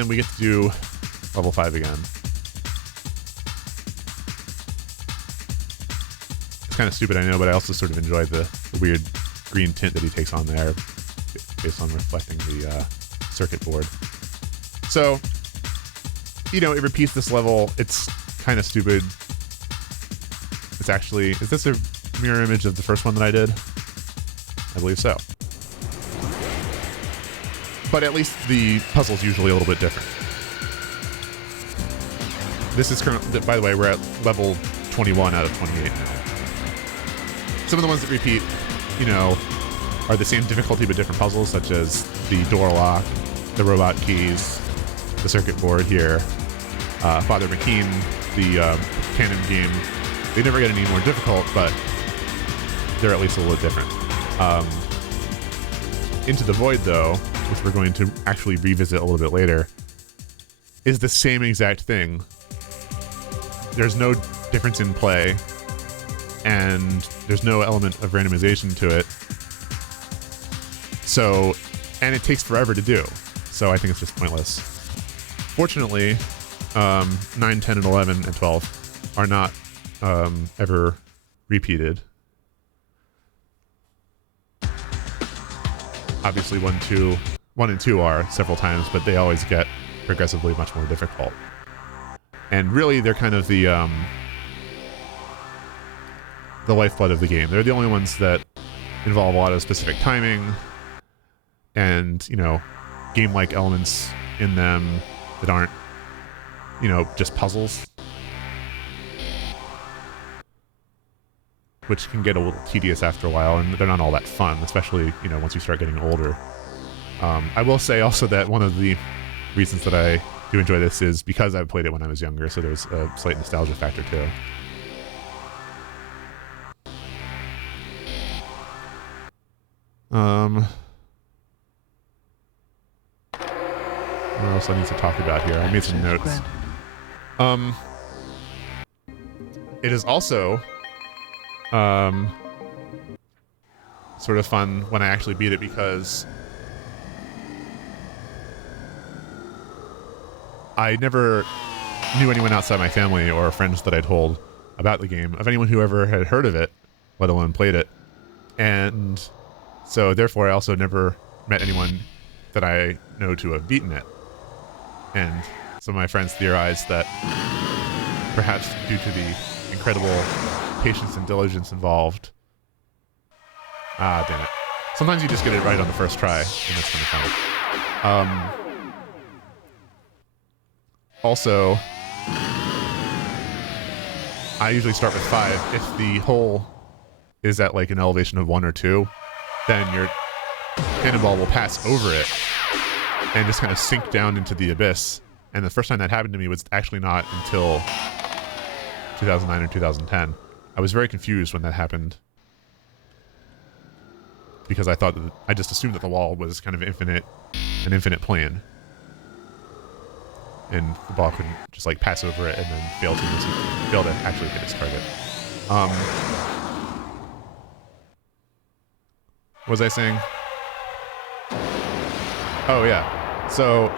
and we get to do level 5 again. It's kind of stupid, I know, but I also sort of enjoy the weird green tint that he takes on there based on reflecting the circuit board. So, you know, it repeats this level. It's kind of stupid. It's actually... Is this a mirror image of the first one that I did? I believe so. But at least the puzzle's usually a little bit different. This is currently... By the way, we're at level 21 out of 28 now. Some of the ones that repeat, you know, are the same difficulty but different puzzles, such as the door lock, the robot keys, the circuit board here, Father McKean, the canon game. They never get any more difficult, but they're at least a little different. Into the Void, though, which we're going to actually revisit a little bit later, is the same exact thing. There's no difference in play, and there's no element of randomization to it. So, and it takes forever to do. So I think it's just pointless. Fortunately, 9, 10, and 11, and 12 are not ever repeated. Obviously 1 and 2 are several times, but they always get progressively much more difficult. And really, they're kind of the lifeblood of the game. They're the only ones that involve a lot of specific timing and, you know, game-like elements in them that aren't, you know, just puzzles. Which can get a little tedious after a while, and they're not all that fun, especially, you know, once you start getting older. I will say also that one of the reasons that I do enjoy this is because I played it when I was younger, so there's a slight nostalgia factor too. What else I need to talk about here? I made some notes. It is also sort of fun when I actually beat it, because I never knew anyone outside my family or friends that I told about the game, of anyone who ever had heard of it, let alone played it. And so therefore I also never met anyone that I know to have beaten it. And some of my friends theorized that perhaps due to the incredible patience and diligence involved. Ah, damn it. Sometimes you just get it right on the first try, and that's kind of fun. Also, I usually start with 5. If the hole is at like an elevation of 1 or 2, then your cannonball will pass over it and just kind of sink down into the abyss. And the first time that happened to me was actually not until 2009 or 2010. I was very confused when that happened, because I thought that I just assumed that the wall was kind of an infinite plane, and the ball couldn't just like pass over it and then fail to actually hit its target. What was I saying? Oh yeah. So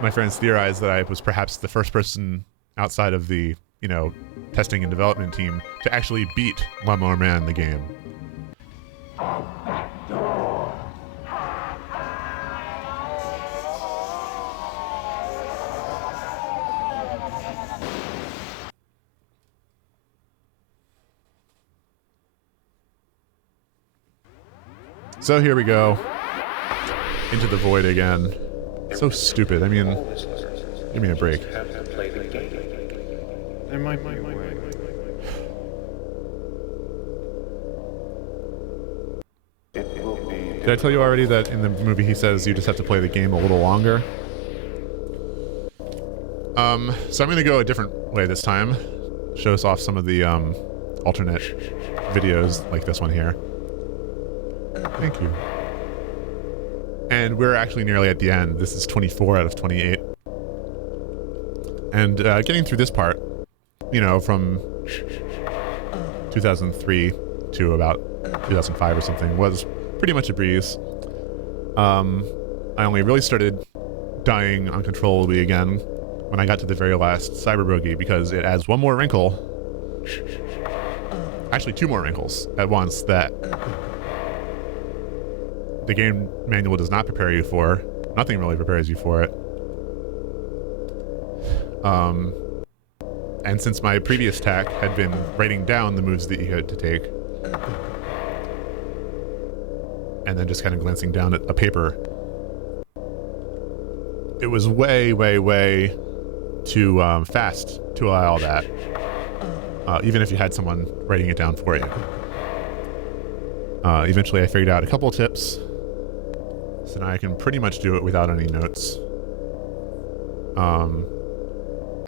my friends theorized that I was perhaps the first person outside of the, you know, testing and development team to actually beat Lawnmower Man, the game. So here we go. Into the void again. So stupid. I mean, give me a break. Did I tell you already that in the movie he says you just have to play the game a little longer? So I'm going to go a different way this time. Shows off some of the alternate videos like this one here. Thank you. And we're actually nearly at the end. This is 24 out of 28. And getting through this part, you know, from 2003 to about 2005 or something was pretty much a breeze. I only really started dying uncontrollably again when I got to the very last Cyber Boogie, because it adds one more wrinkle, actually 2 more wrinkles at once, that the game manual does not prepare you for. Nothing really prepares you for it. And since my previous tack had been writing down the moves that you had to take, and then just kind of glancing down at a paper, it was way, way, way too fast to allow that, even if you had someone writing it down for you. Eventually I figured out a couple of tips, so now I can pretty much do it without any notes,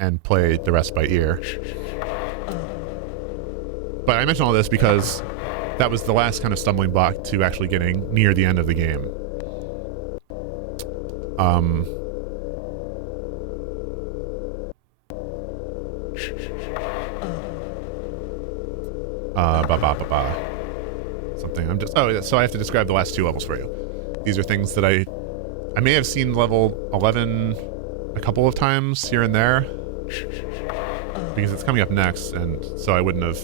and play the rest by ear. But I mention all this because that was the last kind of stumbling block to actually getting near the end of the game. Something I'm just... Oh, yeah, so I have to describe the last 2 levels for you. These are things that I may have seen level 11 a couple of times here and there, because it's coming up next, and so I wouldn't have...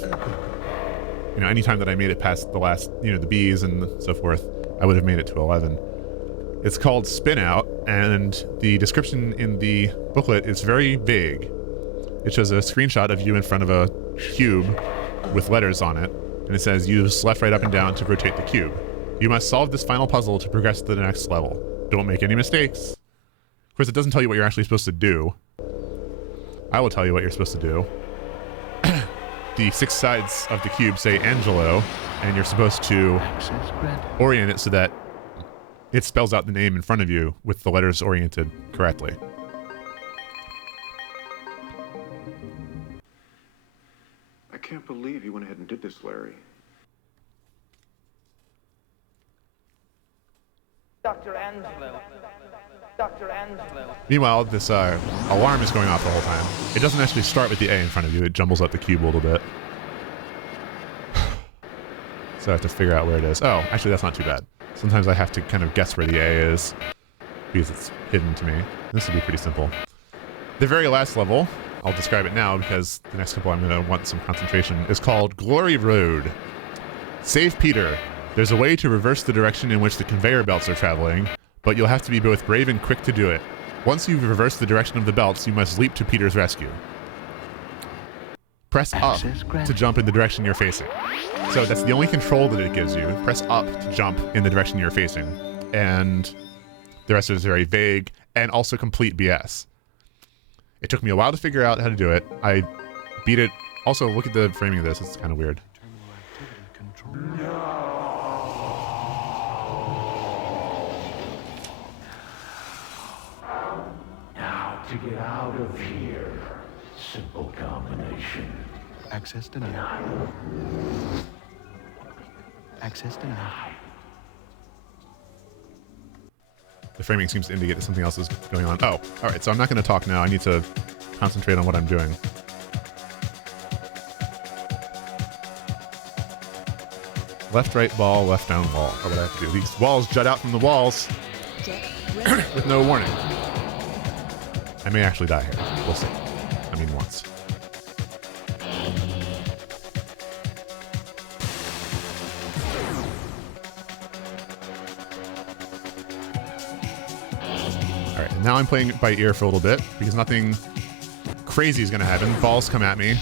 You know, anytime that I made it past the last, you know, the B's and so forth, I would have made it to 11. It's called Spin Out, and the description in the booklet is very vague. It shows a screenshot of you in front of a cube with letters on it, and it says use left, right, up, and down to rotate the cube. You must solve this final puzzle to progress to the next level. Don't make any mistakes. Of course, it doesn't tell you what you're actually supposed to do. I will tell you what you're supposed to do. The 6 sides of the cube say Angelo, and you're supposed to orient it so that it spells out the name in front of you with the letters oriented correctly. I can't believe you went ahead and did this, Larry. Dr. Angelo. Dr. Angelo. Meanwhile, this alarm is going off the whole time. It doesn't actually start with the A in front of you. It jumbles up the cube a little bit. So I have to figure out where it is. Oh, actually, that's not too bad. Sometimes I have to kind of guess where the A is because it's hidden to me. This would be pretty simple. The very last level, I'll describe it now because the next couple I'm going to want some concentration, is called Glory Road. Save Peter. There's a way to reverse the direction in which the conveyor belts are traveling, but you'll have to be both brave and quick to do it. Once you've reversed the direction of the belts, you must leap to Peter's rescue. Press up to jump in the direction you're facing. So that's the only control that it gives you. Press up to jump in the direction you're facing. And the rest is very vague and also complete BS. It took me a while to figure out how to do it. I beat it. Also, look at the framing of this. It's kind of weird. Now, to get out of here, simple combination. Access denied. Access denied. The framing seems to indicate that something else is going on. Oh, all right. So I'm not going to talk now. I need to concentrate on what I'm doing. Left, right, ball, left, down, wall. Or what I have to do. These walls jut out from the walls with no warning. I may actually die here. We'll see. I mean, once. All right, and now I'm playing it by ear for a little bit because nothing crazy is going to happen. Balls come at me,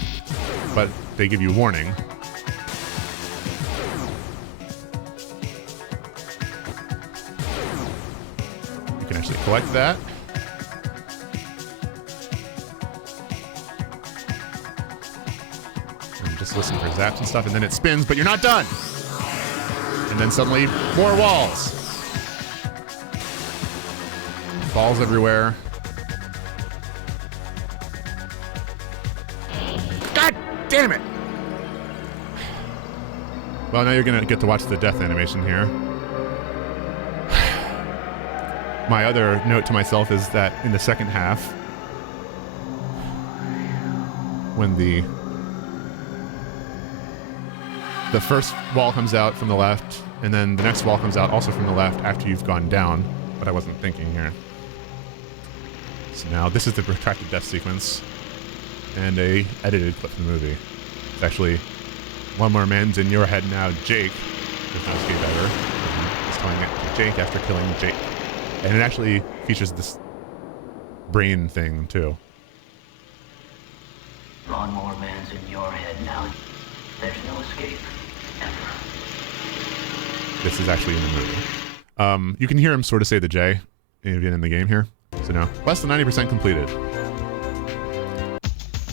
but they give you warning. You can actually collect that. And just listen for zaps and stuff, and then it spins, but you're not done. And then suddenly, more walls. Balls everywhere. God damn it! Well, now you're gonna get to watch the death animation here. My other note to myself is that in the second half, when the first wall comes out from the left, and then the next wall comes out also from the left after you've gone down, but I wasn't thinking here. So now this is the protracted death sequence and a edited clip from the movie. It's actually Lawnmower Man's in your head now, Jake. There's no escape ever. He's telling it to Jake after killing Jake. And it actually features this brain thing too. Lawnmower Man's in your head now. There's no escape. Ever. This is actually in the movie. You can hear him sort of say the J even in the game here. So now, less than 90% completed.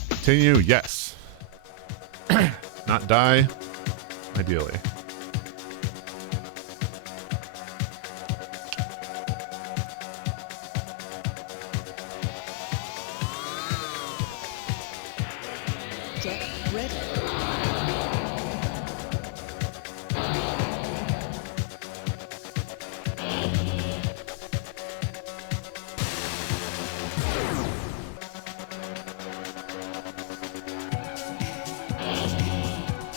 Continue, yes. Not die, ideally. Get ready.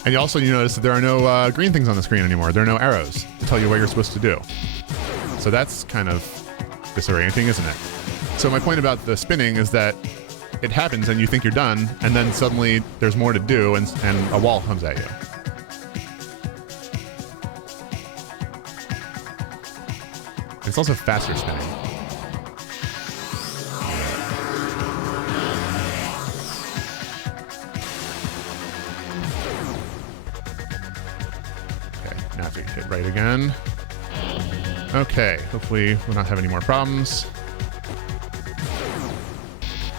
And you notice that there are no green things on the screen anymore. There are no arrows to tell you what you're supposed to do. So that's kind of disorienting, isn't it? So my point about the spinning is that it happens and you think you're done, and then suddenly there's more to do and a wall comes at you. It's also faster spinning. Now I have to hit right again. Okay, hopefully we'll not have any more problems.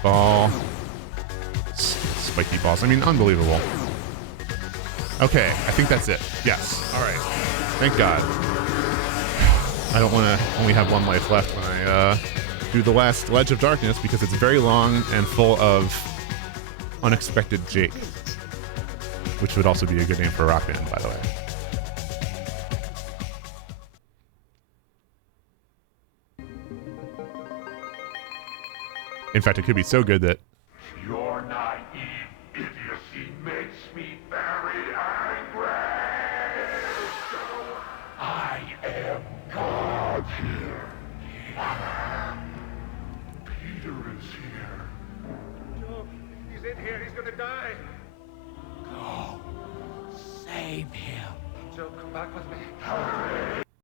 Ball. Spiky balls. I mean, unbelievable. Okay, I think that's it. Yes. All right. Thank God. I don't want to only have one life left when I do the last Ledge of Darkness because it's very long and full of unexpected Jake, which would also be a good name for a rock band, by the way. In fact, it could be so good that Your naive idiocy makes me very angry. I am God here. Peter is here. No, he's in here. He's gonna die. Go. Save him. Joe, come back with me.